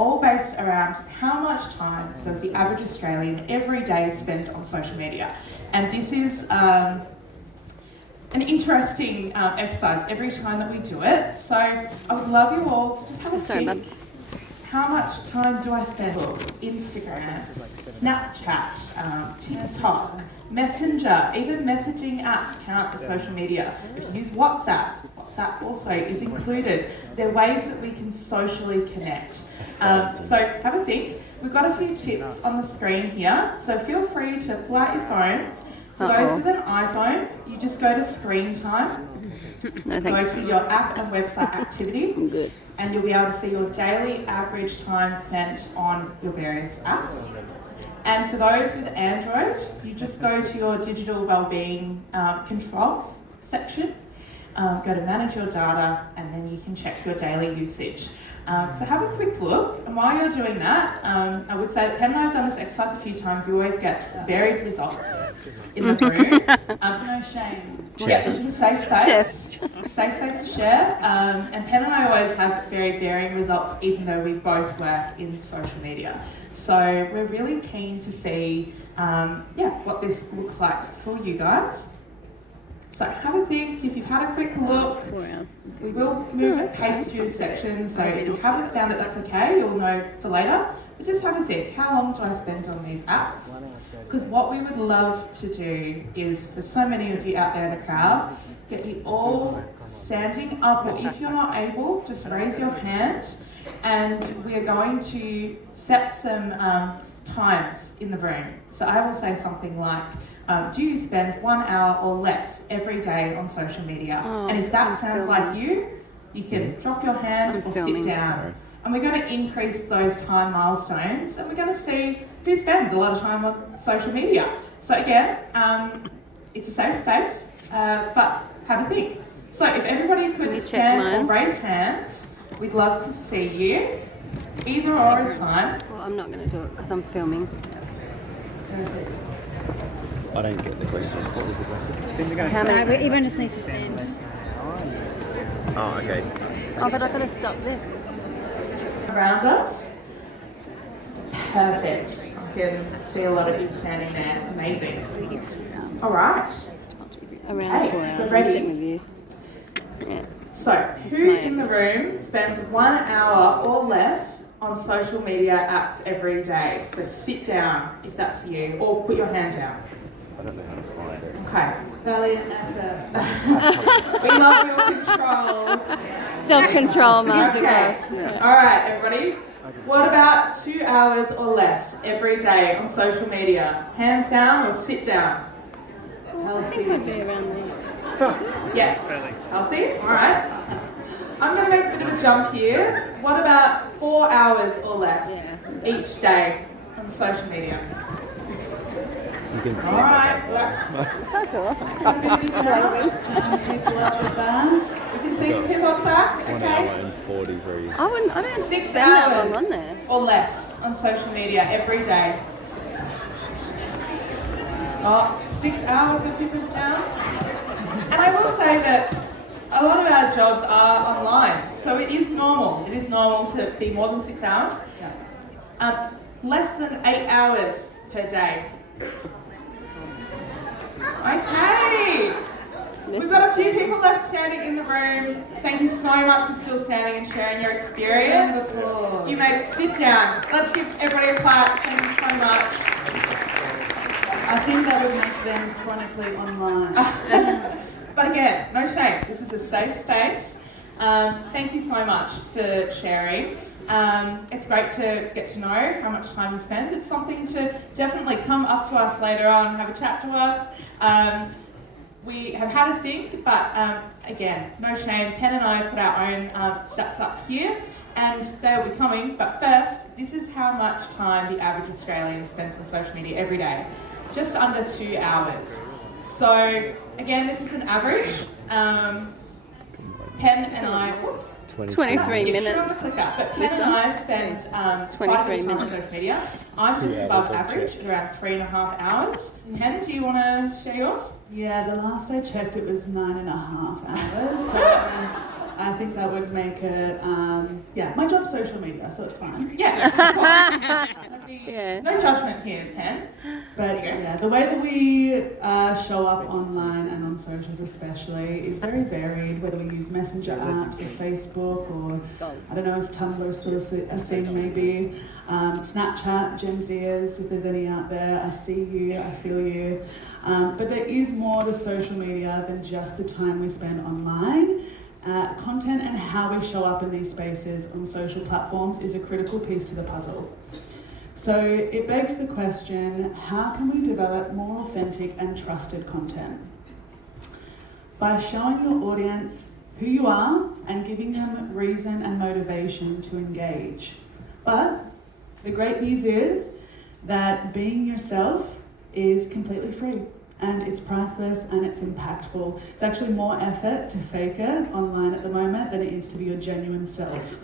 all based around how much time does the average Australian every day spend on social media. And this is an interesting exercise every time that we do it. So I would love you all to just have a think. How much time do I spend on Instagram, Snapchat, TikTok, Messenger, even messaging apps count as social media. If you use WhatsApp also is included. They're ways that we can socially connect. So have a think. We've got a few tips on the screen here, so feel free to pull out your phones. For those with an iPhone, you just go to screen time, go to your app and website activity, and you'll be able to see your daily average time spent on your various apps. And for those with Android, you just go to your digital wellbeing controls section, go to manage your data, and then you can check your daily usage. So have a quick look, and while you're doing that, I would say that Pen and I have done this exercise a few times. You always get varied results in the room. No shame. Yeah, this is a safe space. Safe space to share. And Pen and I always have very varying results, even though we both work in social media. So we're really keen to see what this looks like for you guys. So have a think. If you've had a quick look, we will move at pace through the section. So if you haven't found it, that's okay. You'll know for later. But just have a think. How long do I spend on these apps? Because what we would love to do is, there's so many of you out there in the crowd, get you all standing up, or if you're not able, just raise your hand, and we are going to set some times in the room. So I will say something like, do you spend 1 hour or less every day on social media? And if that sounds like you can drop your hand or sit down. And we're going to increase those time milestones, and we're going to see who spends a lot of time on social media. So again, it's a safe space, but have a think. So if everybody could stand or raise hands, we'd love to see you. Either or is fine. Well, I'm not going to do it because I'm filming. I don't get the question. What was the question? We even just need to stand. Oh, okay. Oh, but I've got to stop this. Around us. Perfect. I can see a lot of you standing there. Amazing. All right. Around 4 hours. We're ready. Sitting with you. Yeah. So, who in the room spends 1 hour or less on social media apps every day? So sit down if that's you, or put your hand down. I don't know how to find it. Okay. Valiant effort. We love your control. Self-control, Masterclass. Okay. Yeah. All right, everybody. What about 2 hours or less every day on social media? Hands down or sit down? Healthy. I think I'd be around there. Yes. Healthy? All right. I'm going to make a bit of a jump here. What about 4 hours or less each day on social media? You can see All right. So cool. Some people up the back. We can see some people up the back. 1 Okay. hour and 43. I don't 6 spend that hours long on there. or less on social media every day. 6 hours of people down. And I will say that a lot of our jobs are online, so it is normal. It is normal to be more than 6 hours. Less than 8 hours per day. Okay. We've got a few people left standing in the room. Thank you so much for still standing and sharing your experience. You may sit down. Let's give everybody a clap. Thank you so much. I think that would make them chronically online. But again, no shame. This is a safe space. Thank you so much for sharing. It's great to get to know how much time you spend. It's something to definitely come up to us later on and have a chat to us. We have had a think, but again, no shame. Pen and I put our own stats up here, and they'll be coming. But first, this is how much time the average Australian spends on social media every day. Just under 2 hours. So again, this is an average. Pen and I, 23 minutes. On the clicker, but Pen and I spend quite a bit of time on social media. I'm just above average at around 3.5 hours. Pen, do you want to share yours? Yeah, the last I checked it was 9.5 hours. So I think that would make it, my job's social media, so it's fine. Yes, of course. Yeah. No judgment here, Pen. But yeah, the way that we show up online and on socials especially is very varied, whether we use messenger apps or Facebook or, I don't know, is Tumblr still a thing maybe, Snapchat, Gen Zers, if there's any out there, I see you, I feel you. But there is more to social media than just the time we spend online. Content and how we show up in these spaces on social platforms is a critical piece to the puzzle. So it begs the question, how can we develop more authentic and trusted content? By showing your audience who you are and giving them reason and motivation to engage. But the great news is that being yourself is completely free. And it's priceless and it's impactful. It's actually more effort to fake it online at the moment than it is to be your genuine self.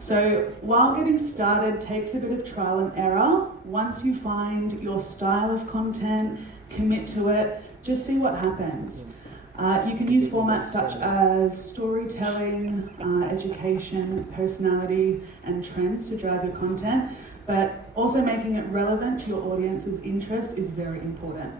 So while getting started takes a bit of trial and error, once you find your style of content, commit to it, just see what happens. You can use formats such as storytelling, education, personality, and trends to drive your content, but also making it relevant to your audience's interest is very important.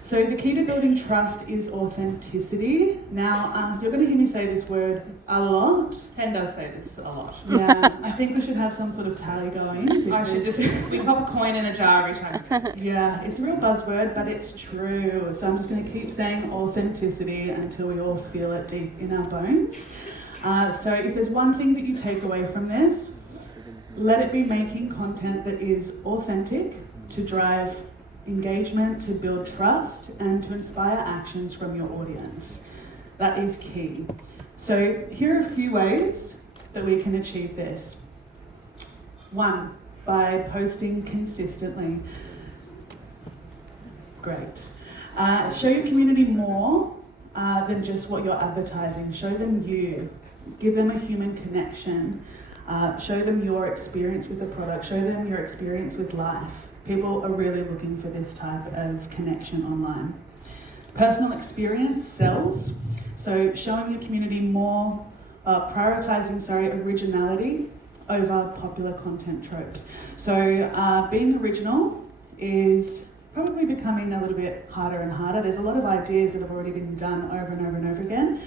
So the key to building trust is authenticity. Now, you're going to hear me say this word a lot. Pen does say this a lot. Yeah, I think we should have some sort of tally going. I should just, we pop a coin in a jar every time. Yeah, it's a real buzzword, but it's true. So I'm just going to keep saying authenticity until we all feel it deep in our bones. So if there's one thing that you take away from this, let it be making content that is authentic to drive engagement, to build trust, and to inspire actions from your audience. That is key. So here are a few ways that we can achieve this. 1, by posting consistently. Great. Show your community more than just what you're advertising. Show them you. Give them a human connection. Show them your experience with the product. Show them your experience with life. People are really looking for this type of connection online. Personal experience sells. So showing your community more, prioritizing originality over popular content tropes. So being original is probably becoming a little bit harder and harder. There's a lot of ideas that have already been done over and over and over again.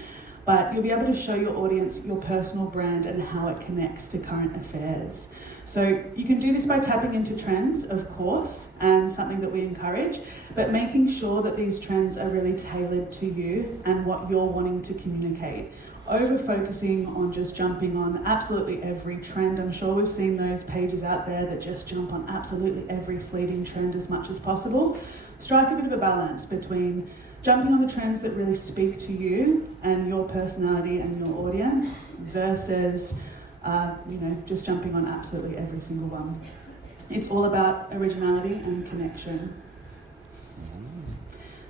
But you'll be able to show your audience your personal brand and how it connects to current affairs. So you can do this by tapping into trends, of course, and something that we encourage, but making sure that these trends are really tailored to you and what you're wanting to communicate. Over focusing on just jumping on absolutely every trend. I'm sure we've seen those pages out there that just jump on absolutely every fleeting trend as much as possible. Strike a bit of a balance between jumping on the trends that really speak to you and your personality and your audience versus, just jumping on absolutely every single one. It's all about originality and connection.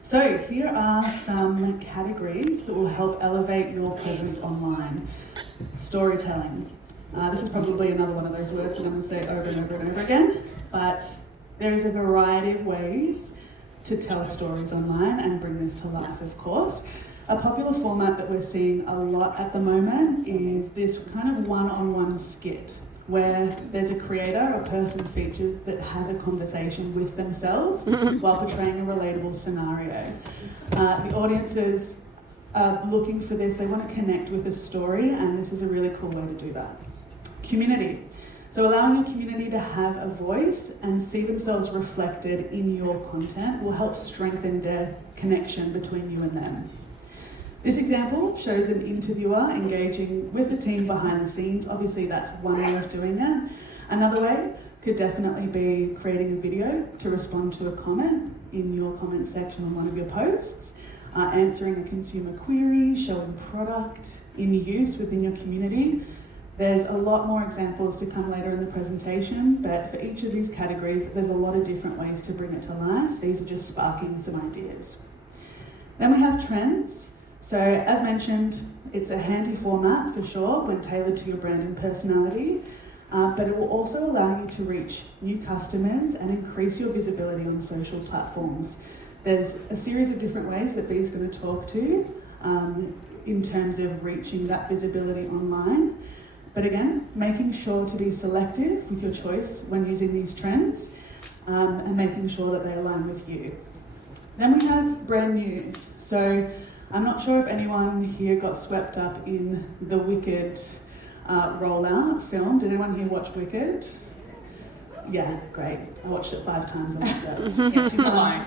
So here are some categories that will help elevate your presence online. Storytelling. This is probably another one of those words that I'm going to say over and over and over again, but there is a variety of ways to tell stories online and bring this to life, of course. A popular format that we're seeing a lot at the moment is this kind of one-on-one skit where there's a creator, a person featured that has a conversation with themselves while portraying a relatable scenario. The audiences are looking for this, they want to connect with a story, and this is a really cool way to do that. Community. So allowing your community to have a voice and see themselves reflected in your content will help strengthen their connection between you and them. This example shows an interviewer engaging with the team behind the scenes. Obviously, that's one way of doing it. Another way could definitely be creating a video to respond to a comment in your comment section on one of your posts, answering a consumer query, showing product in use within your community. There's a lot more examples to come later in the presentation, but for each of these categories, there's a lot of different ways to bring it to life. These are just sparking some ideas. Then we have trends. So as mentioned, it's a handy format for sure when tailored to your brand and personality, but it will also allow you to reach new customers and increase your visibility on social platforms. There's a series of different ways that Bee's going to talk to. in terms of reaching that visibility online. But again, making sure to be selective with your choice when using these trends, and making sure that they align with you. Then we have brand news. So I'm not sure if anyone here got swept up in the Wicked rollout film. Did anyone here watch Wicked? Yeah, great. I watched it 5 times and loved it. Yeah, she's alone.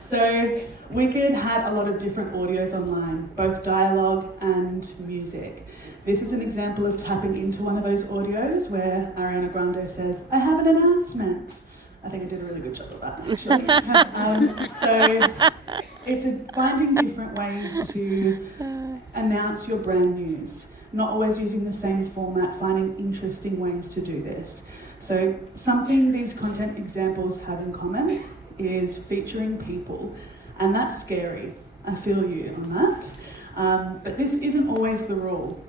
So Wicked had a lot of different audios online, both dialogue and music. This is an example of tapping into one of those audios where Ariana Grande says, "I have an announcement." I think I did a really good job of that, actually. So it's finding different ways to announce your brand news, not always using the same format, finding interesting ways to do this. So something these content examples have in common is featuring people, and that's scary. I feel you on that. But this isn't always the rule.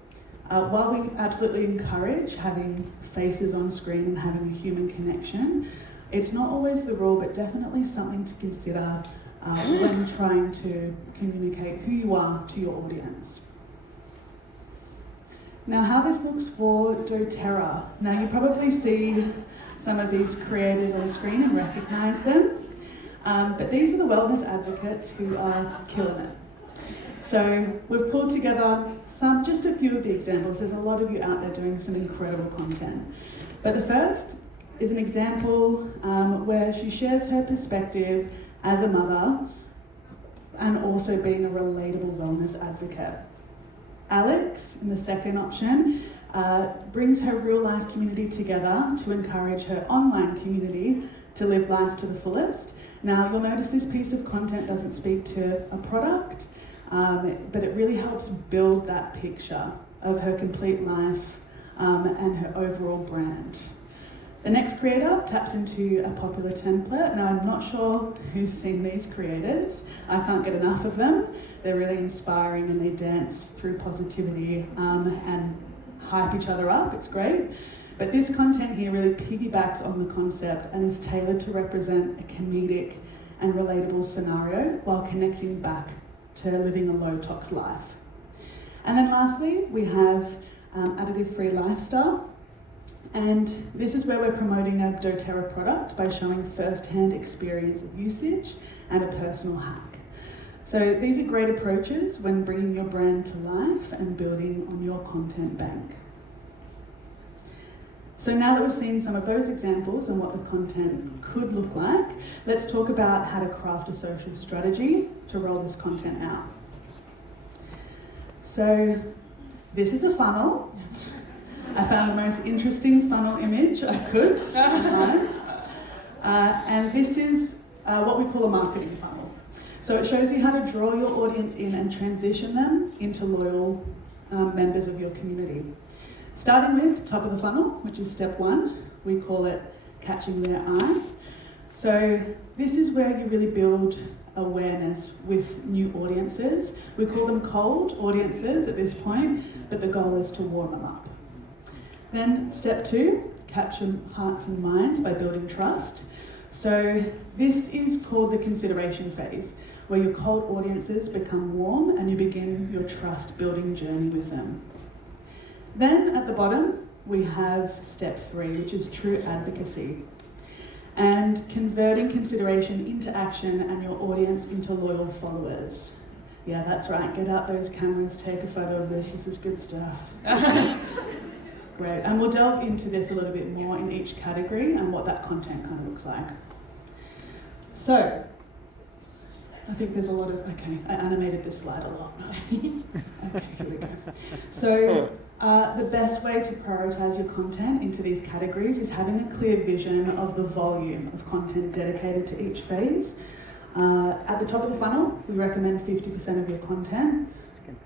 While we absolutely encourage having faces on screen and having a human connection, it's not always the rule, but definitely something to consider when trying to communicate who you are to your audience. Now, how this looks for doTERRA. Now, you probably see some of these creators on screen and recognise them, but these are the wellness advocates who are killing it. So we've pulled together just a few of the examples. There's a lot of you out there doing some incredible content. But the first is an example where she shares her perspective as a mother and also being a relatable wellness advocate. Alex, in the second option, brings her real life community together to encourage her online community to live life to the fullest. Now, you'll notice this piece of content doesn't speak to a product, but it really helps build that picture of her complete life and her overall brand. The next creator taps into a popular template. Now, I'm not sure who's seen these creators. I can't get enough of them. They're really inspiring and they dance through positivity and hype each other up. It's great. But this content here really piggybacks on the concept and is tailored to represent a comedic and relatable scenario while connecting back to living a low-tox life. And then lastly, we have additive-free lifestyle. And this is where we're promoting a doTERRA product by showing first-hand experience of usage and a personal hack. So these are great approaches when bringing your brand to life and building on your content bank. So now that we've seen some of those examples and what the content could look like, let's talk about how to craft a social strategy to roll this content out. So this is a funnel. I found the most interesting funnel image I could online. And this is what we call a marketing funnel. So it shows you how to draw your audience in and transition them into loyal members of your community. Starting with top of the funnel, which is step 1, we call it catching their eye. So this is where you really build awareness with new audiences. We call them cold audiences at this point, but the goal is to warm them up. Then step 2, capture hearts and minds by building trust. So this is called the consideration phase, where your cold audiences become warm and you begin your trust building journey with them. Then at the bottom, we have step 3, which is true advocacy. And converting consideration into action and your audience into loyal followers. Yeah, that's right. Get out those cameras, take a photo of this. This is good stuff. Great. And we'll delve into this a little bit more in each category and what that content kind of looks like. So, I think there's a lot of, okay, I animated this slide a lot. Okay, here we go. So, the best way to prioritize your content into these categories is having a clear vision of the volume of content dedicated to each phase. At the top of the funnel, we recommend 50% of your content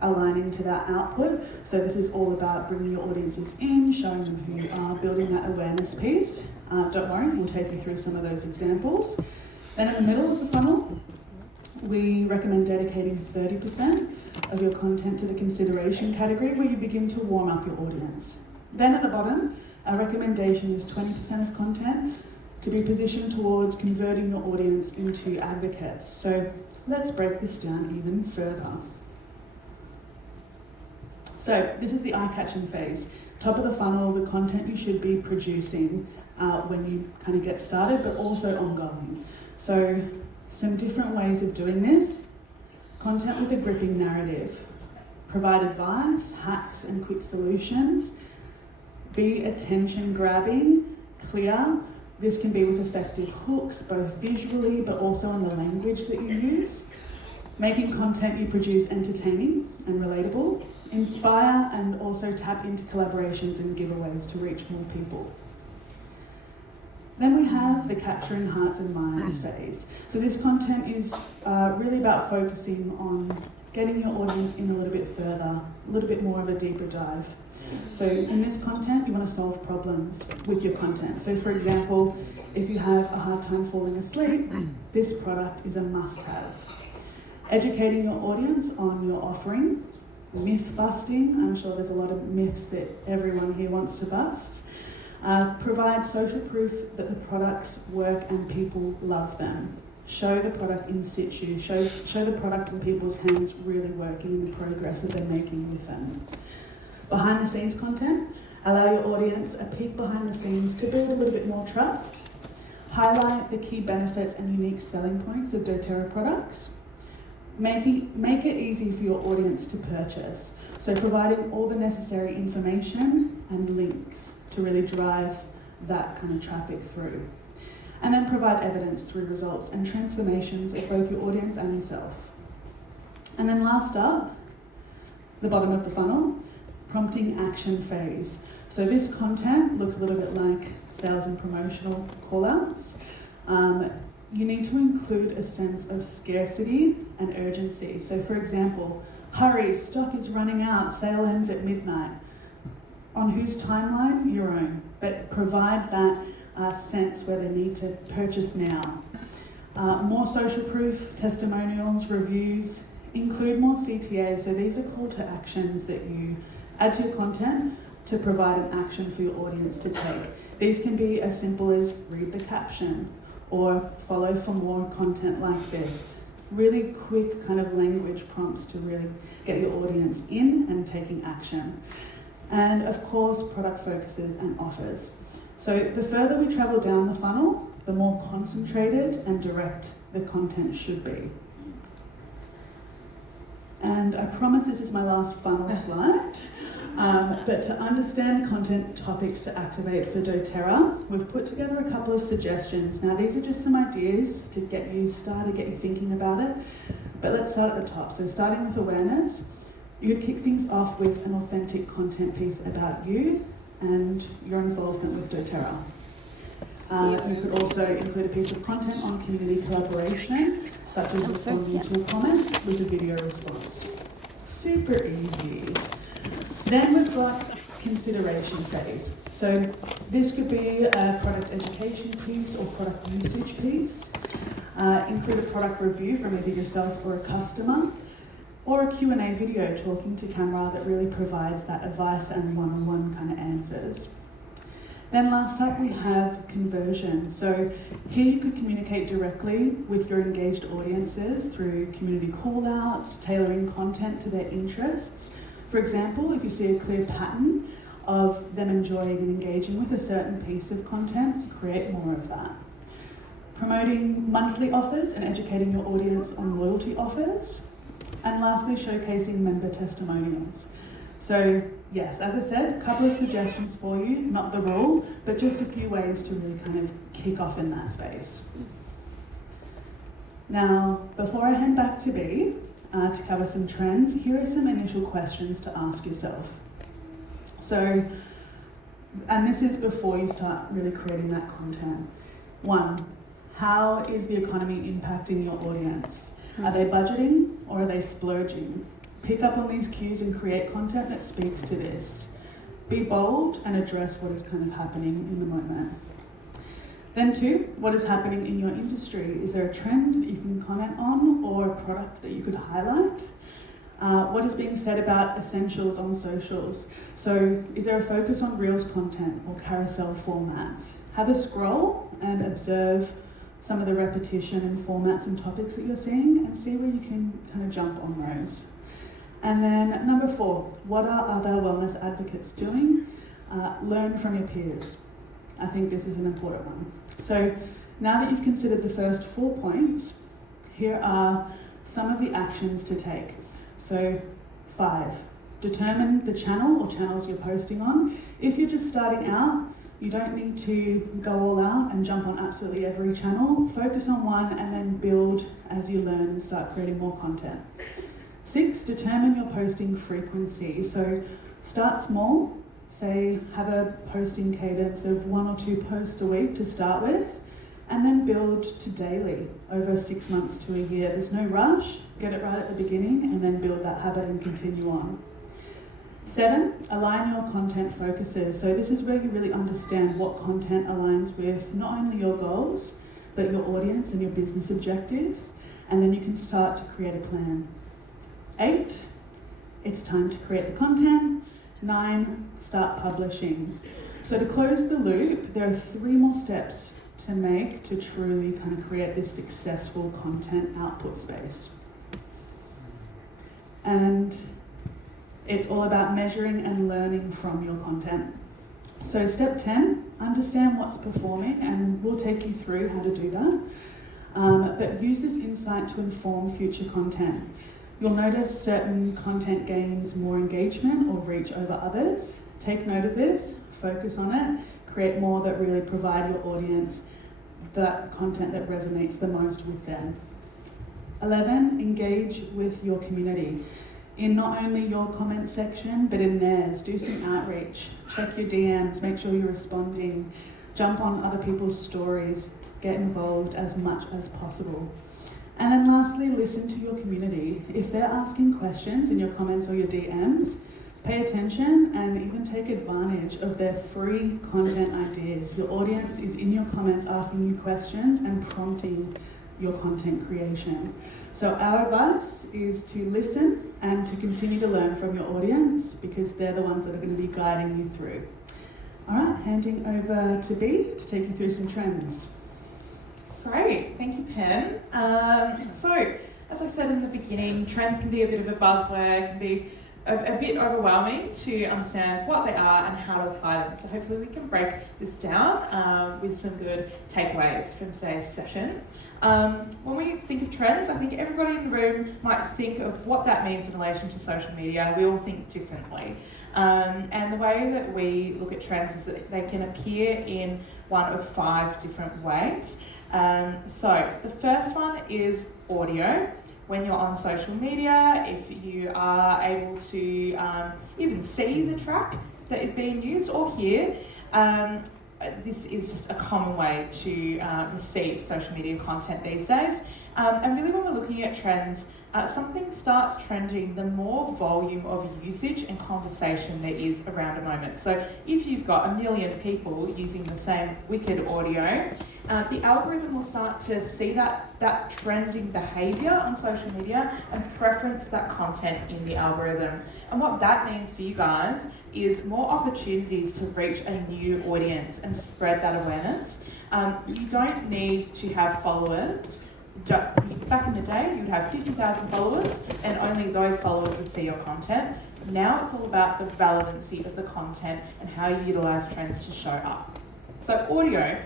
aligning to that output. So this is all about bringing your audiences in, showing them who you are, building that awareness piece. Don't worry, we'll take you through some of those examples. Then in the middle of the funnel, we recommend dedicating 30% of your content to the consideration category where you begin to warm up your audience. Then at the bottom, our recommendation is 20% of content to be positioned towards converting your audience into advocates. So let's break this down even further. So this is the eye-catching phase. Top of the funnel, the content you should be producing when you kind of get started, but also ongoing. So some different ways of doing this. Content with a gripping narrative. Provide advice, hacks and quick solutions. Be attention grabbing, clear. This can be with effective hooks, both visually but also in the language that you use. Making content you produce entertaining and relatable. Inspire and also tap into collaborations and giveaways to reach more people. Then we have the capturing hearts and minds phase. So this content is really about focusing on getting your audience in a little bit further, a little bit more of a deeper dive. So in this content, you want to solve problems with your content. So for example, if you have a hard time falling asleep, this product is a must-have. Educating your audience on your offering. Myth busting, I'm sure there's a lot of myths that everyone here wants to bust. Provide social proof that the products work and people love them. Show the product in situ, show the product in people's hands really working and the progress that they're making with them. Behind the scenes content, allow your audience a peek behind the scenes to build a little bit more trust. Highlight the key benefits and unique selling points of doTERRA products. Make it easy for your audience to purchase. So providing all the necessary information and links to really drive that kind of traffic through. And then provide evidence through results and transformations of both your audience and yourself. And then last up, the bottom of the funnel, prompting action phase. So this content looks a little bit like sales and promotional callouts. You need to include a sense of scarcity and urgency. So for example, hurry, stock is running out, sale ends at midnight. On whose timeline? Your own. But provide that sense where they need to purchase now. More social proof, testimonials, reviews. Include more CTAs. So these are call to actions that you add to your content to provide an action for your audience to take. These can be as simple as read the caption or follow for more content like this. Really quick kind of language prompts to really get your audience in and taking action. And of course, product focuses and offers. So the further we travel down the funnel, the more concentrated and direct the content should be. And I promise this is my last funnel slide, but to understand content topics to activate for doTERRA, we've put together a couple of suggestions. Now these are just some ideas to get you started, get you thinking about it, but let's start at the top. So starting with awareness, you could kick things off with an authentic content piece about you and your involvement with doTERRA. You could also include a piece of content on community collaboration, such as responding to a comment with a video response. Super easy. Then we've got consideration phase. So this could be a product education piece or product usage piece. Include a product review from either yourself or a customer, or a Q&A video talking to camera that really provides that advice and one-on-one kind of answers. Then last up we have conversion. So here you could communicate directly with your engaged audiences through community call-outs, tailoring content to their interests. For example, if you see a clear pattern of them enjoying and engaging with a certain piece of content, create more of that. Promoting monthly offers and educating your audience on loyalty offers. And lastly, showcasing member testimonials. So yes, as I said, a couple of suggestions for you, not the rule, but just a few ways to really kind of kick off in that space. Now, before I hand back to Bea to cover some trends, here are some initial questions to ask yourself. So, and this is before you start really creating that content. 1, how is the economy impacting your audience? Are they budgeting or are they splurging? Pick up on these cues and create content that speaks to this. Be bold and address what is kind of happening in the moment. Then 2, what is happening in your industry? Is there a trend that you can comment on or a product that you could highlight? What is being said about essentials on socials? So is there a focus on Reels content or carousel formats? Have a scroll and observe some of the repetition and formats and topics that you're seeing and see where you can kind of jump on those. And then number 4, what are other wellness advocates doing? Learn from your peers. I think this is an important one. So now that you've considered the first 4 points, here are some of the actions to take. So 5, determine the channel or channels you're posting on. If you're just starting out, you don't need to go all out and jump on absolutely every channel. Focus on one and then build as you learn and start creating more content. 6, determine your posting frequency. So start small, say have a posting cadence of 1 or 2 posts a week to start with, and then build to daily over 6 months to a year. There's no rush, get it right at the beginning and then build that habit and continue on. 7, align your content focuses. So this is where you really understand what content aligns with not only your goals, but your audience and your business objectives, and then you can start to create a plan. 8, it's time to create the content. 9, start publishing. So to close the loop, there are 3 more steps to make to truly kind of create this successful content output space. And it's all about measuring and learning from your content. So step 10, understand what's performing, and we'll take you through how to do that. But use this insight to inform future content. You'll notice certain content gains more engagement or reach over others. Take note of this, focus on it, create more that really provide your audience that content that resonates the most with them. 11, engage with your community. In not only your comment section, but in theirs. Do some outreach, check your DMs, make sure you're responding, jump on other people's stories, get involved as much as possible. And then lastly, listen to your community. If they're asking questions in your comments or your DMs, pay attention and even take advantage of their free content ideas. Your audience is in your comments asking you questions and prompting your content creation. So our advice is to listen and to continue to learn from your audience, because they're the ones that are going to be guiding you through. All right, handing over to B to take you through some trends. Great, thank you, Pen. So, as I said in the beginning, trends can be a bit of a buzzword, can be a bit overwhelming to understand what they are and how to apply them. So hopefully we can break this down with some good takeaways from today's session. When we think of trends, I think everybody in the room might think of what that means in relation to social media. We all think differently. And the way that we look at trends is that they can appear in one of 5 different ways. So the first one is audio. When you're on social media, if you are able to even see the track that is being used or hear, this is just a common way to receive social media content these days. And really when we're looking at trends, something starts trending the more volume of usage and conversation there is around a moment. So if you've got 1 million people using the same wicked audio, the algorithm will start to see that trending behaviour on social media and preference that content in the algorithm. And what that means for you guys is more opportunities to reach a new audience and spread that awareness. You don't need to have followers. Back in the day, you would have 50,000 followers and only those followers would see your content. Now it's all about the relevancy of the content and how you utilise trends to show up. So audio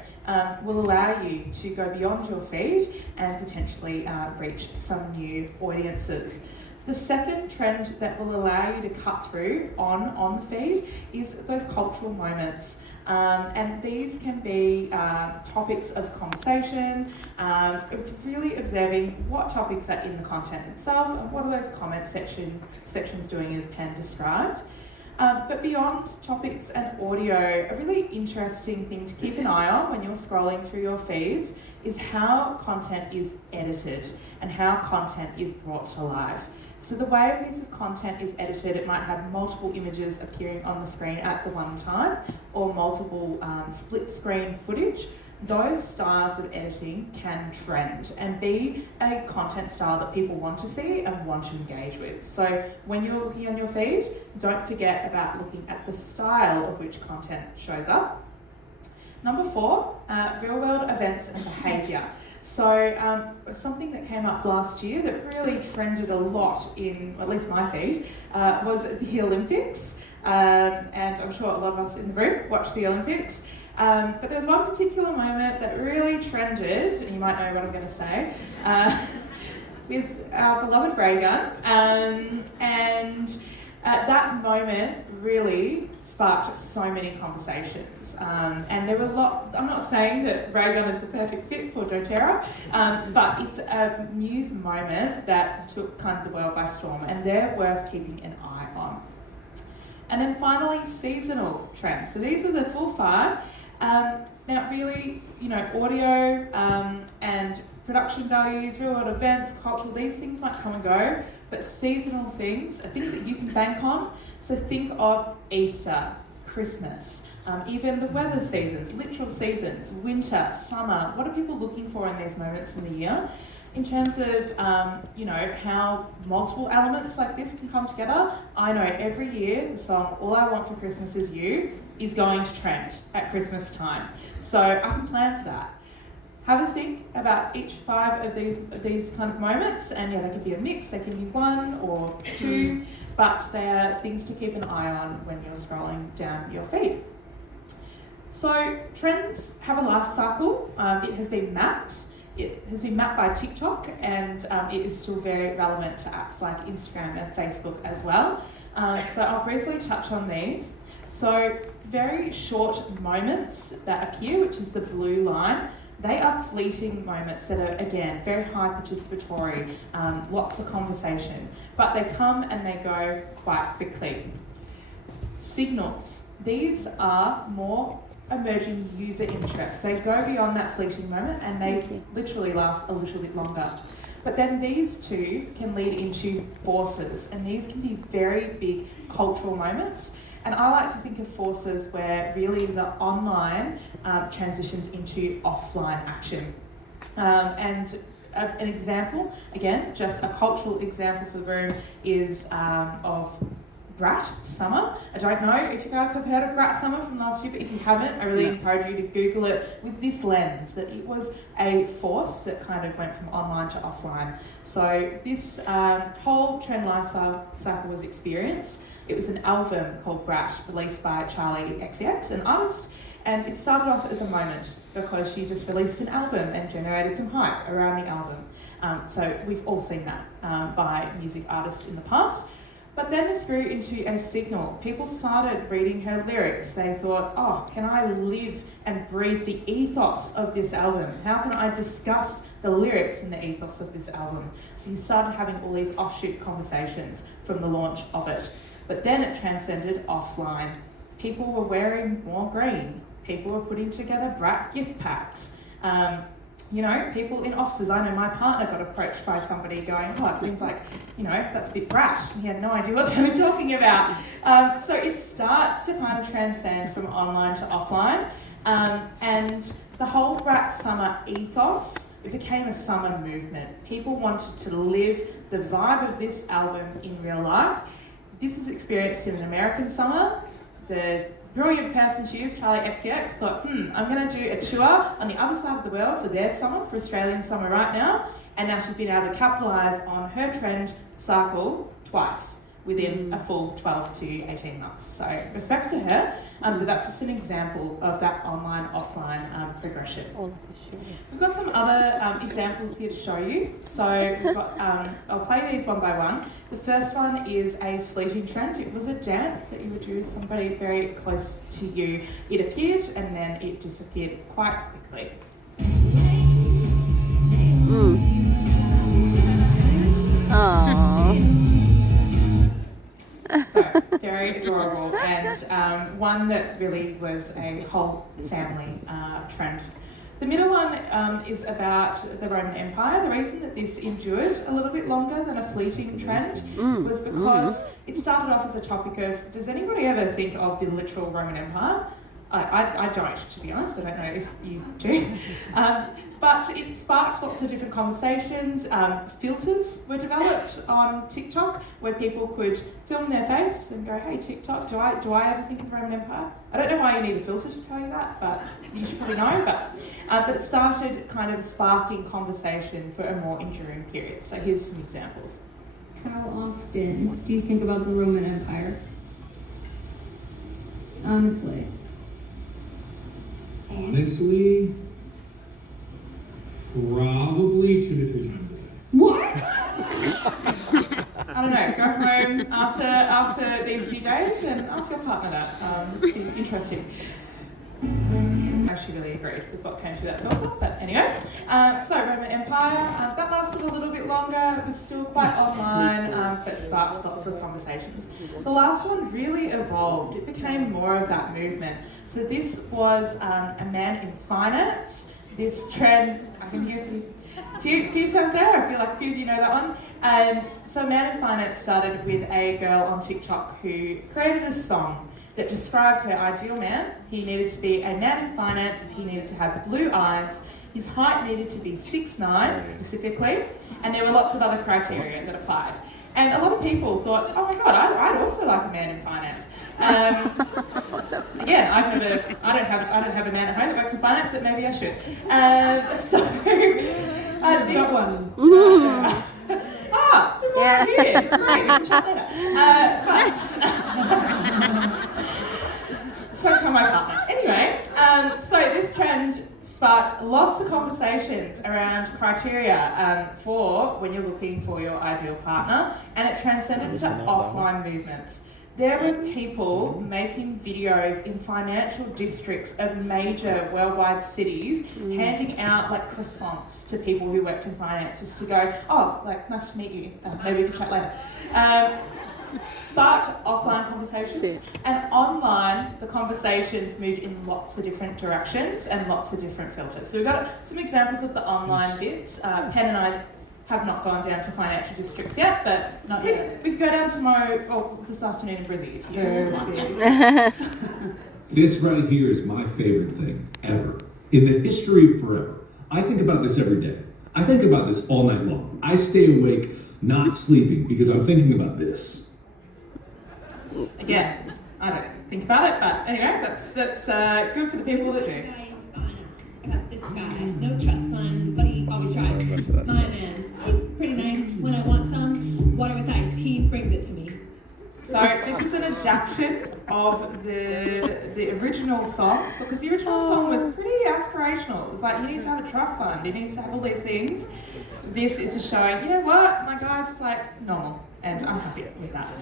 will allow you to go beyond your feed and potentially reach some new audiences. The second trend that will allow you to cut through on the feed is those cultural moments. And these can be topics of conversation. It's really observing what topics are in the content itself and what are those comment sections doing, as Pen described. But beyond topics and audio, a really interesting thing to keep an eye on when you're scrolling through your feeds is how content is edited and how content is brought to life. So the way a piece of content is edited, it might have multiple images appearing on the screen at the one time or multiple split screen footage. Those styles of editing can trend and be a content style that people want to see and want to engage with. So when you're looking on your feed, don't forget about looking at the style of which content shows up. Number 4, real-world events and behaviour. So something that came up last year that really trended a lot in, at least my feed, was the Olympics. And I'm sure a lot of us in the room watched the Olympics. But there was one particular moment that really trended, and you might know what I'm going to say, with our beloved ray gun. And that moment really sparked so many conversations. And there were a lot, I'm not saying that ray gun is the perfect fit for doTERRA, but it's a news moment that took kind of the world by storm, and they're worth keeping an eye on. And then finally, seasonal trends. So these are the full 5. Now really, audio and production values, real world events, cultural, these things might come and go, but seasonal things are things that you can bank on. So think of Easter, Christmas, even the weather seasons, literal seasons, winter, summer. What are people looking for in these moments in the year? In terms of, how multiple elements like this can come together, I know every year the song All I Want for Christmas Is You is going to trend at Christmas time. So I can plan for that. Have a think about each 5 of these kind of moments, and they could be a mix, they can be 1 or 2, but they are things to keep an eye on when you're scrolling down your feed. So trends have a life cycle. It has been mapped. It has been mapped by TikTok, and it is still very relevant to apps like Instagram and Facebook as well. So I'll briefly touch on these. So very short moments that appear, which is the blue line, they are fleeting moments that are, again, very high participatory, lots of conversation, but they come and they go quite quickly. Signals. These are more emerging user interests. They go beyond that fleeting moment and they literally last a little bit longer. But then these 2 can lead into forces, and these can be very big cultural moments. And I like to think of forces where really the online transitions into offline action. And an example, again, just a cultural example for the room, is of Brat Summer. I don't know if you guys have heard of Brat Summer from last year, but if you haven't, I really encourage you to Google it with this lens, that it was a force that kind of went from online to offline. So this whole trend life cycle was experienced. It was an album called Brat, released by Charlie XCX, an artist, and it started off as a moment because she just released an album and generated some hype around the album. So we've all seen that by music artists in the past. But then this grew into a signal. People started reading her lyrics. They thought, can I live and breathe the ethos of this album? How can I discuss the lyrics and the ethos of this album? So you started having all these offshoot conversations from the launch of it. But then it transcended offline. People were wearing more green. People were putting together Brat gift packs. People in offices. I know my partner got approached by somebody going, it seems like, that's a bit Brat. He had no idea what they were talking about. So it starts to kind of transcend from online to offline. And the whole Brat Summer ethos, it became a summer movement. People wanted to live the vibe of this album in real life. This was experienced in an American summer. The brilliant person she is, Charlie XCX, thought, I'm going to do a tour on the other side of the world for their summer, for Australian summer right now. And now she's been able to capitalise on her trend cycle twice within a full 12 to 18 months. So respect to her, but that's just an example of that online-offline progression. We've got some other examples here to show you. So we've got, I'll play these one by one. The first one is a fleeting trend. It was a dance that you would do with somebody very close to you. It appeared and then it disappeared quite quickly. So, very adorable, and one that really was a whole family trend. The middle one is about the Roman Empire. The reason that this endured a little bit longer than a fleeting trend was because it started off as a topic of, does anybody ever think of the literal Roman Empire? I don't, to be honest. I don't know if you do. But it sparked lots of different conversations. Filters were developed on TikTok where people could film their face and go, hey, TikTok, do I ever think of the Roman Empire? I don't know why you need a filter to tell you that, but you should probably know. But it started kind of sparking conversation for a more enduring period. So here's some examples. How often do you think about the Roman Empire? Honestly, probably 2 to 3 times a day. what? I don't know, go home after these few days and ask your partner that. Interesting. I actually really agreed with what came through that filter, but anyway. So Roman Empire, that lasted a little bit longer. It was still quite online, but sparked lots of conversations. The last one really evolved. It became more of that movement. So this was a man in finance. This trend, I can hear a few sounds there. I feel like a few of you know that one. So Man in Finance started with a girl on TikTok who created a song that described her ideal man. He needed to be a man in finance, he needed to have blue eyes, his height needed to be 6'9" specifically, and there were lots of other criteria that applied. And a lot of people thought, oh my god, I'd also like a man in finance. Again, I don't have a man at home that works in finance, but maybe I should. This That one. there's one right here. Great, we can chat later. Don't tell my partner. Anyway, so this trend sparked lots of conversations around criteria for when you're looking for your ideal partner, and it transcended to offline movements. There were people making videos in financial districts of major worldwide cities, handing out like croissants to people who worked in finance, just to go, oh, like, nice to meet you. Maybe we can chat later. Sparked offline conversations, and online the conversations moved in lots of different directions and lots of different filters. So we've got some examples of the online bits. Pen and I have not gone down to financial districts yet, but Not yet. we could go down tomorrow or this afternoon in Brizzy if you This right here is my favorite thing ever. In the history of forever. I think about this every day. I think about this all night long. I stay awake, not sleeping, because I'm thinking about this. Again, I don't think about it, but anyway, that's good for the people that do. About this guy, no trust fund, but he always tries. My man, he's pretty nice. When I want some water with ice, he brings it to me. So this is an adaptation of the original song, because the original song was pretty aspirational. It was like, you need to have a trust fund, you need to have all these things. This is just showing, you know what, my guy's like normal, and I'm happy with that.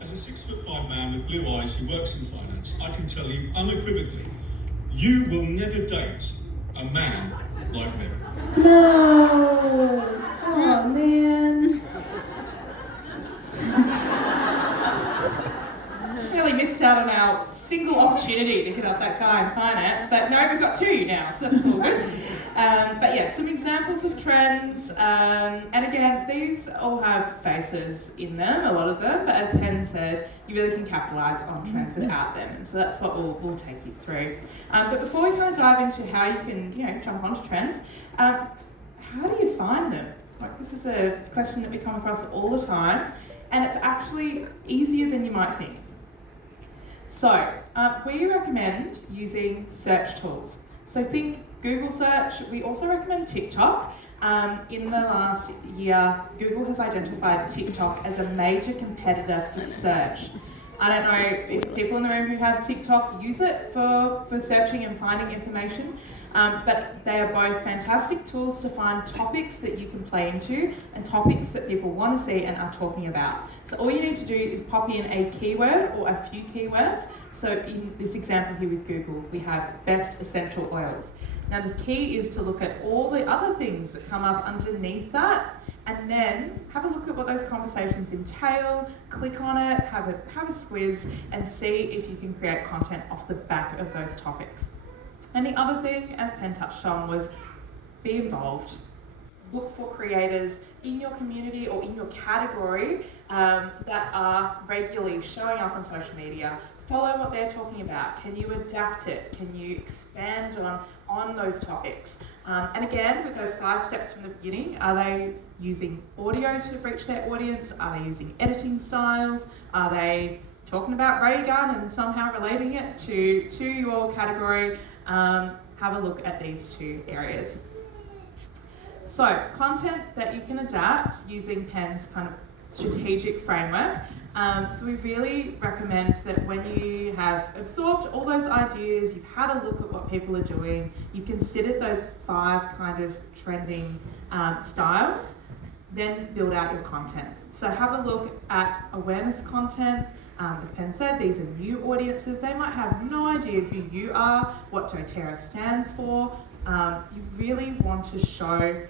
As a 6'5" man with blue eyes who works in finance, I can tell you unequivocally, you will never date a man like me. No. Oh man. Really missed out on our single opportunity to hit up that guy in finance, but no, we've got two now, so that's all good. But yeah, some examples of trends, and again, these all have faces in them, a lot of them, but as Pen said, you really can capitalise on trends without them, and so that's what we'll take you through. But before we kind of dive into how you can, jump onto trends, how do you find them? Like, this is a question that we come across all the time, and it's actually easier than you might think. So, we recommend using search tools. So think Google search. We also recommend TikTok. In the last year, Google has identified TikTok as a major competitor for search. I don't know if people in the room who have TikTok use it for searching and finding information, but they are both fantastic tools to find topics that you can play into and topics that people want to see and are talking about. So all you need to do is pop in a keyword or a few keywords. So in this example here with Google, we have best essential oils. Now the key is to look at all the other things that come up underneath that, and then have a look at what those conversations entail, click on it, have a squiz, and see if you can create content off the back of those topics. And the other thing, as Pen touched on, was be involved. look for creators in your community or in your category that are regularly showing up on social media. Follow what they're talking about. Can you adapt it? Can you expand on those topics? And again, with those 5 steps from the beginning, are they using audio to reach their audience? Are they using editing styles? Are they talking about ray gun and somehow relating it to your category? Have a look at these 2 areas. So, content that you can adapt using Pen's kind of strategic framework. So we really recommend that when you have absorbed all those ideas, you've had a look at what people are doing, you've considered those 5 kind of trending styles, then build out your content. So have a look at awareness content. As Pen said, these are new audiences. They might have no idea who you are, what doTERRA stands for. You really want to show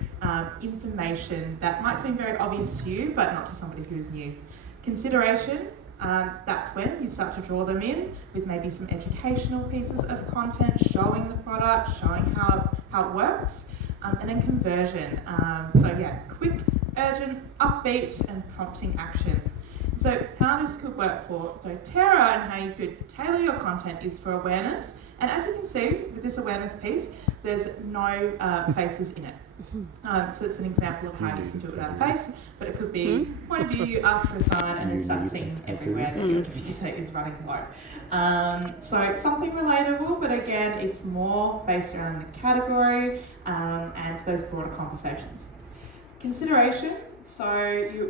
information that might seem very obvious to you, but not to somebody who is new. Consideration, that's when you start to draw them in with maybe some educational pieces of content, showing the product, showing how it works. And then conversion. So yeah, quick, urgent, upbeat, and prompting action. So how this could work for doTERRA and how you could tailor your content is for awareness. And as you can see with this awareness piece, there's no faces in it. So it's an example of how you can do it without a face, but it could be point of view, you ask for a sign, and then start seeing everywhere that your diffuser is running low. So something relatable, but again, it's more based around the category and those broader conversations. Consideration. So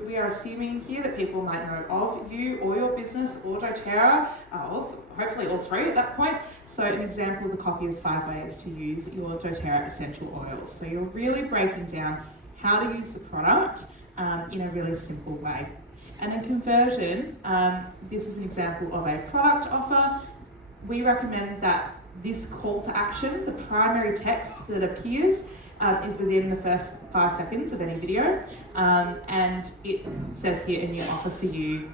we are assuming here that people might know of you or your business or doTERRA, hopefully all 3 at that point. So an example of the copy is 5 ways to use your doTERRA essential oils. So you're really breaking down how to use the product in a really simple way. And then conversion, this is an example of a product offer. We recommend that this call to action, the primary text that appears, is within the first 5 seconds of any video, and it says here a new offer for you.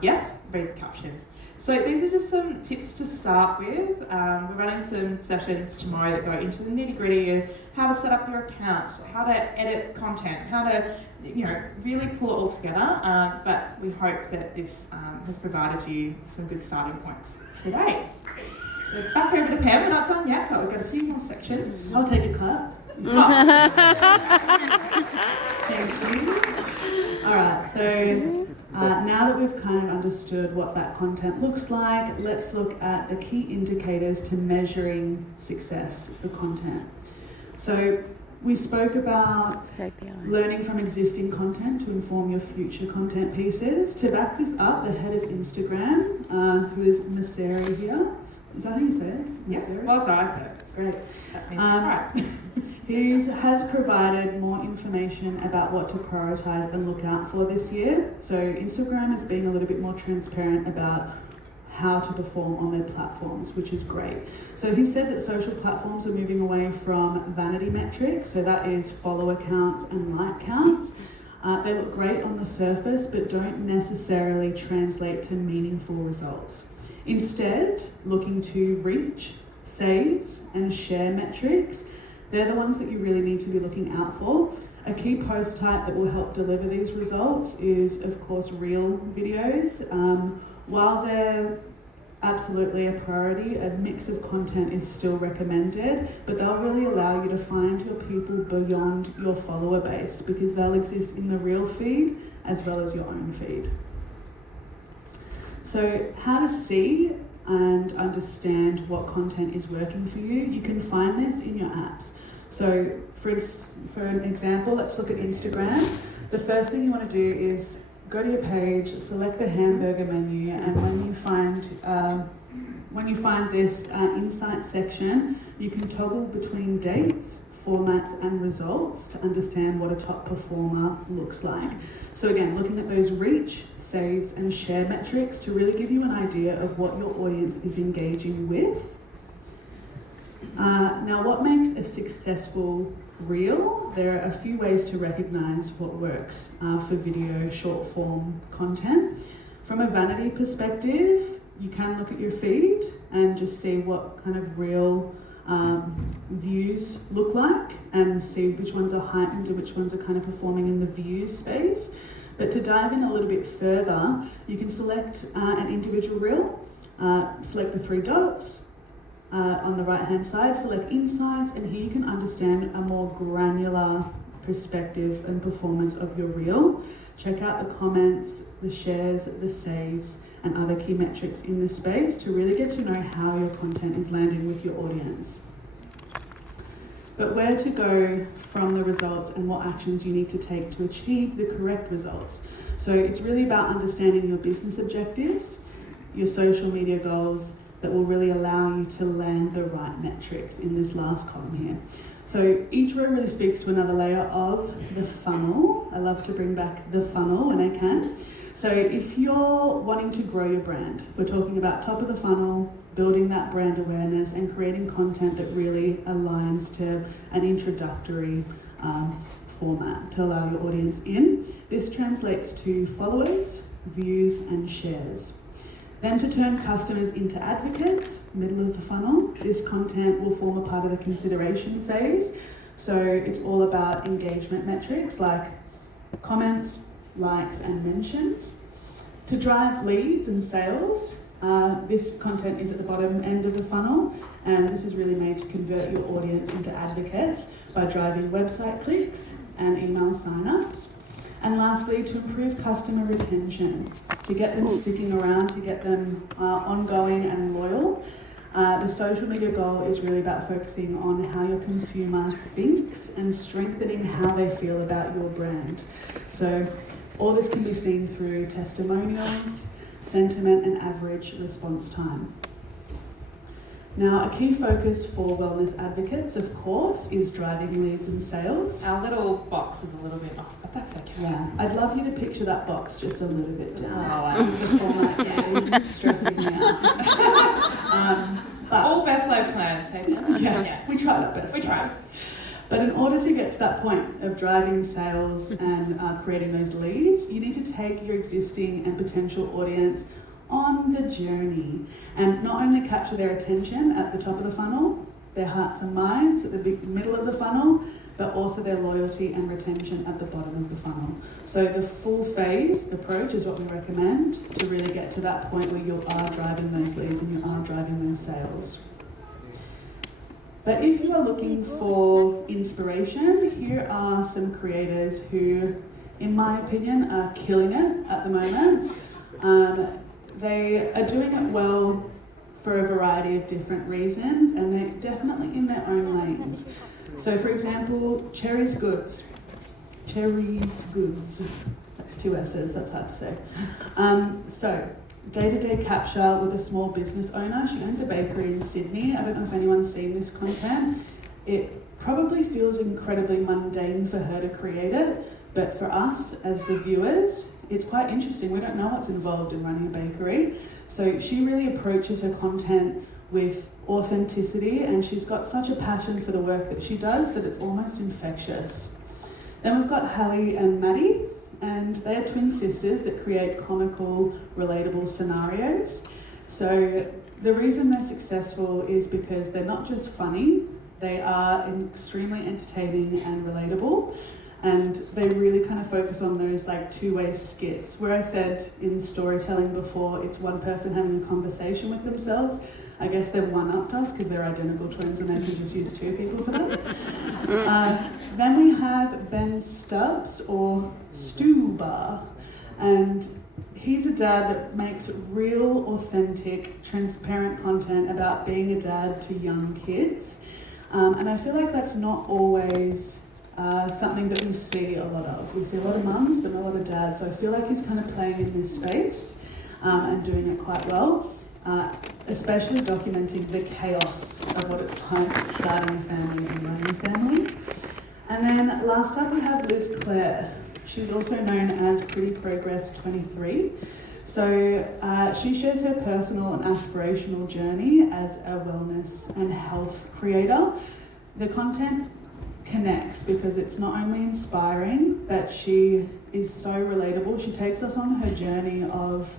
Yes, read the caption. So these are just some tips to start with. We're running some sessions tomorrow that go into the nitty-gritty of how to set up your account, how to edit content, how to really pull it all together. But we hope that this has provided you some good starting points today. So back over to Pam. We're not done yet, but we've got a few more sections. I'll take a clap. Thank you. All right, so now that we've kind of understood what that content looks like, let's look at the key indicators to measuring success for content. So we spoke about learning from existing content to inform your future content pieces. To back this up, the head of Instagram, who is Maseri here, is that how you say it? Yes, well, that's how I say it. Great. That means right. He has provided more information about what to prioritise and look out for this year. So Instagram is being a little bit more transparent about how to perform on their platforms, which is great. So he said that social platforms are moving away from vanity metrics, so that is follower counts and like counts. They look great on the surface, but don't necessarily translate to meaningful results. Instead, looking to reach, saves, and share metrics, they're the ones that you really need to be looking out for. A key post type that will help deliver these results is, of course, reel videos. While they're absolutely a priority, a mix of content is still recommended, but they'll really allow you to find your people beyond your follower base because they'll exist in the reel feed as well as your own feed. So how to see and understand what content is working for you, you can find this in your apps. So for an example, let's look at Instagram. The first thing you want to do is go to your page, select the hamburger menu, and when you find this insight section, you can toggle between dates, formats, and results to understand what a top performer looks like. So again, looking at those reach, saves, and share metrics to really give you an idea of what your audience is engaging with. Now, what makes a successful reel? There are a few ways to recognize what works for video short form content. From a vanity perspective, you can look at your feed and just see what kind of reel views look like and see which ones are heightened and which ones are kind of performing in the view space. But to dive in a little bit further, you can select an individual reel, select the three dots on the right hand side, select insights, and here you can understand a more granular perspective and performance of your reel. Check out the comments, the shares, the saves, and other key metrics in this space to really get to know how your content is landing with your audience. But where to go from the results and what actions you need to take to achieve the correct results. So it's really about understanding your business objectives, your social media goals that will really allow you to land the right metrics in this last column here. So each row really speaks to another layer of the funnel. I love to bring back the funnel when I can. So if you're wanting to grow your brand, we're talking about top of the funnel, building that brand awareness and creating content that really aligns to an introductory format to allow your audience in. This translates to followers, views, and shares. Then to turn customers into advocates, middle of the funnel, this content will form a part of the consideration phase. So it's all about engagement metrics like comments, likes, and mentions. To drive leads and sales, this content is at the bottom end of the funnel, and this is really made to convert your audience into advocates by driving website clicks and email signups. And lastly, to improve customer retention, to get them sticking around, to get them ongoing and loyal. The social media goal is really about focusing on how your consumer thinks and strengthening how they feel about your brand. So all this can be seen through testimonials, sentiment, and average response time. Now, a key focus for wellness advocates, of course, is driving leads and sales. Our little box is a little bit off, but that's okay. Yeah, I'd love you to picture that box just a little bit down. Oh, Because the format's really stressing me out. But all best laid plans, hey? yeah, we tried our best. We tried. But in order to get to that point of driving sales and creating those leads, you need to take your existing and potential audience on the journey and not only capture their attention at the top of the funnel, their hearts and minds at the middle of the funnel, but also their loyalty and retention at the bottom of the funnel. So the full phase approach is what we recommend to really get to that point where you are driving those leads and you are driving those sales. But if you are looking for inspiration, here are some creators who, in my opinion, are killing it at the moment. They are doing it well for a variety of different reasons, and they're definitely in their own lanes. So, for example, Cherry's Goods. That's two S's, that's hard to say. So, day-to-day capture with a small business owner. She owns a bakery in Sydney. I don't know if anyone's seen this content. It probably feels incredibly mundane for her to create it, but for us as the viewers, it's quite interesting. We don't know what's involved in running a bakery. So she really approaches her content with authenticity, and she's got such a passion for the work that she does that it's almost infectious. Then we've got Hallie and Maddie, and they are twin sisters that create comical, relatable scenarios. So the reason they're successful is because they're not just funny, they are extremely entertaining and relatable. And they really kind of focus on those like two-way skits. Where I said in storytelling before, it's one person having a conversation with themselves. I guess they're one-upped us because they're identical twins and they can just use two people for that. Then we have Ben Stubbs, or Stuba, and he's a dad that makes real, authentic, transparent content about being a dad to young kids. And I feel like that's not always something that we see a lot of. We see a lot of mums, but not a lot of dads. So I feel like he's kind of playing in this space and doing it quite well, especially documenting the chaos of what it's like starting a family and running a family. And then last up we have Liz Clare. She's also known as Pretty Progress 23. So she shares her personal and aspirational journey as a wellness and health creator. The content connects because it's not only inspiring, but she is so relatable. She takes us on her journey of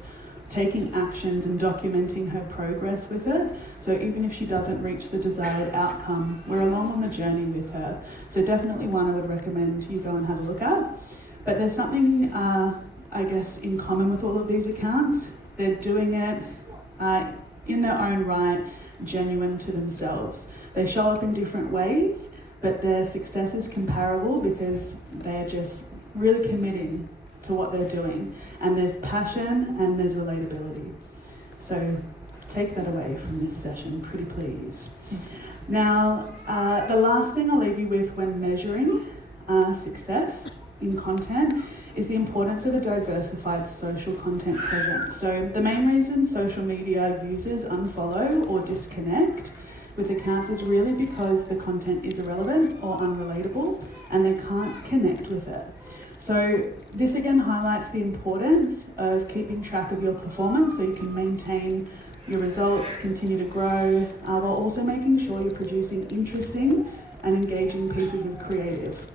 taking actions and documenting her progress with it. So even if she doesn't reach the desired outcome, we're along on the journey with her. So definitely one I would recommend you go and have a look at. But there's something, I guess, in common with all of these accounts. They're doing it in their own right, genuine to themselves. They show up in different ways, but their success is comparable because they're just really committing to what they're doing. And there's passion and there's relatability. So take that away from this session, pretty please. Now, the last thing I'll leave you with when measuring success in content is the importance of a diversified social content presence. So the main reason social media users unfollow or disconnect with accounts is really because the content is irrelevant or unrelatable and they can't connect with it. So this again highlights the importance of keeping track of your performance so you can maintain your results, continue to grow, while also making sure you're producing interesting and engaging pieces of creative.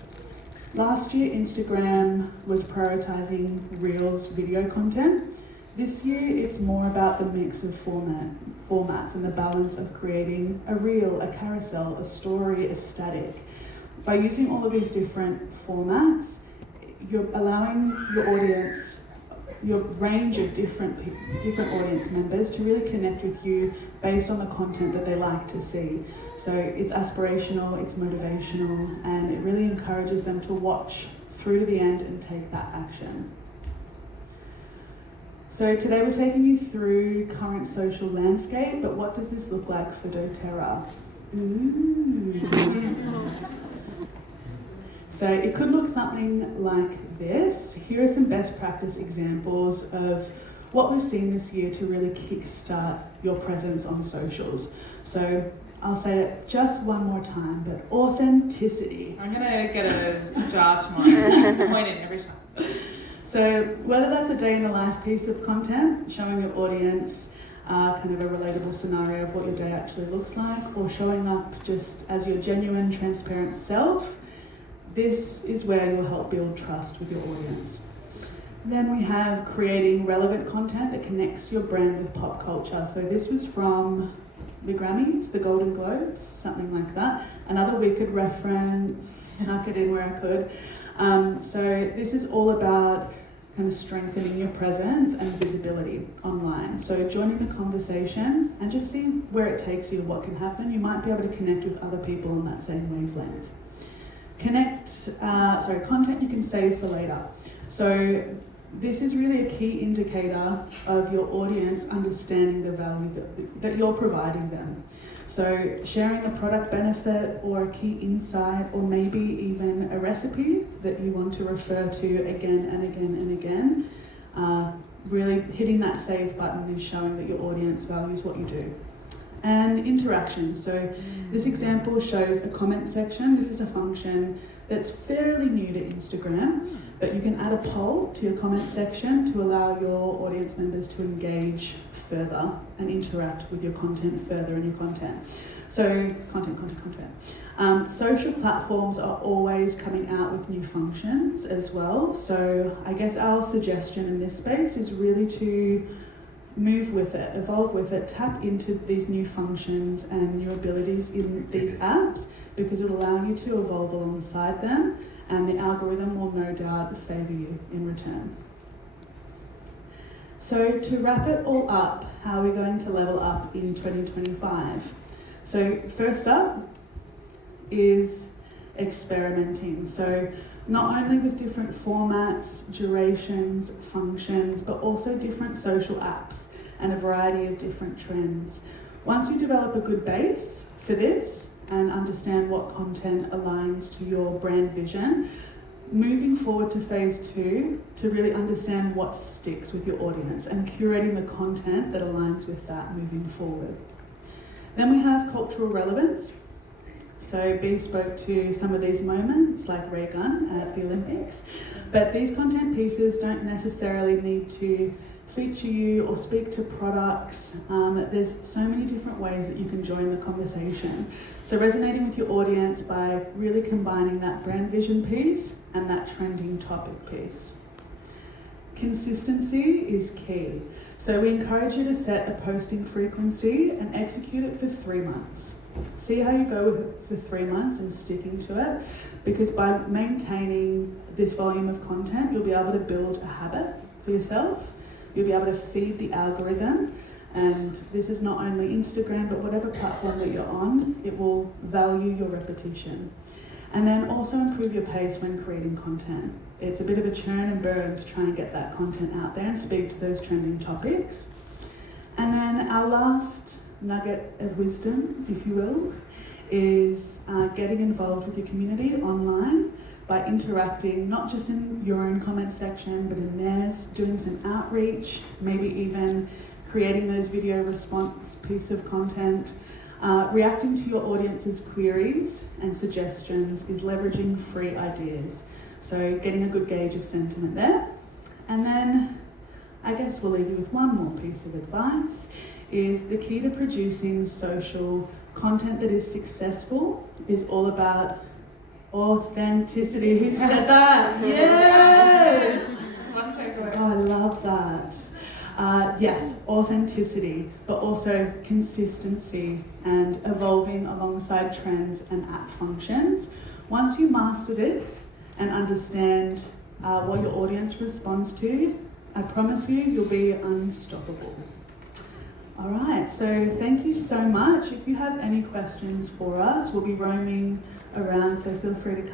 Last year, Instagram was prioritizing Reels video content. This year, it's more about the mix of formats and the balance of creating a reel, a carousel, a story, a static. By using all of these different formats, you're allowing your audience, your range of different audience members to really connect with you based on the content that they like to see. So it's aspirational, it's motivational, and it really encourages them to watch through to the end and take that action. So today we're taking you through current social landscape, but what does this look like for doTERRA? So it could look something like this. Here are some best practice examples of what we've seen this year to really kickstart your presence on socials. So I'll say it just one more time, but authenticity. I'm gonna get a jar tomorrow, point in every time. So whether that's a day in the life piece of content, showing your audience kind of a relatable scenario of what your day actually looks like, or showing up just as your genuine, transparent self, this is where you'll help build trust with your audience. Then we have creating relevant content that connects your brand with pop culture. So this was from the Grammys, the Golden Globes, something like that. Another Wicked reference, snuck it in where I could. So this is all about kind of strengthening your presence and visibility online. So joining the conversation and just seeing where it takes you, what can happen. You might be able to connect with other people on that same wavelength. Content you can save for later. So this is really a key indicator of your audience understanding the value that you're providing them. So sharing a product benefit or a key insight, or maybe even a recipe that you want to refer to again and again and again, really hitting that save button is showing that your audience values what you do. And interaction. So this example shows a comment section. This is a function that's fairly new to Instagram, but you can add a poll to your comment section to allow your audience members to engage further and interact with your content further in your content. So content. Social platforms are always coming out with new functions as well. So I guess our suggestion in this space is really to move with it, evolve with it, tap into these new functions and new abilities in these apps, because it will allow you to evolve alongside them, and the algorithm will no doubt favour you in return. So to wrap it all up, how are we going to level up in 2025? So first up is experimenting. So not only with different formats, durations, functions, but also different social apps and a variety of different trends. Once you develop a good base for this and understand what content aligns to your brand vision, moving forward to phase 2 to really understand what sticks with your audience and curating the content that aligns with that moving forward. Then we have cultural relevance. So B spoke to some of these moments, like Ray Gun at the Olympics, but these content pieces don't necessarily need to feature you or speak to products. There's so many different ways that you can join the conversation. So resonating with your audience by really combining that brand vision piece and that trending topic piece. Consistency is key. So we encourage you to set a posting frequency and execute it for 3 months. See how you go with it for 3 months and sticking to it, because by maintaining this volume of content, you'll be able to build a habit for yourself. You'll be able to feed the algorithm, and this is not only Instagram, but whatever platform that you're on, it will value your repetition. And then also improve your pace when creating content. It's a bit of a churn and burn to try and get that content out there and speak to those trending topics. And then our last nugget of wisdom, if you will, is getting involved with your community online by interacting, not just in your own comment section, but in theirs, doing some outreach, maybe even creating those video response piece of content. Reacting to your audience's queries and suggestions is leveraging free ideas. So getting a good gauge of sentiment there. And then I guess we'll leave you with one more piece of advice, is the key to producing social content that is successful is all about authenticity. Who said that? Yes! One takeaway. Oh, I love that. Yes, authenticity, but also consistency and evolving alongside trends and app functions. Once you master this and understand what your audience responds to, I promise you, you'll be unstoppable. All right, so thank you so much. If you have any questions for us, we'll be roaming around, so feel free to come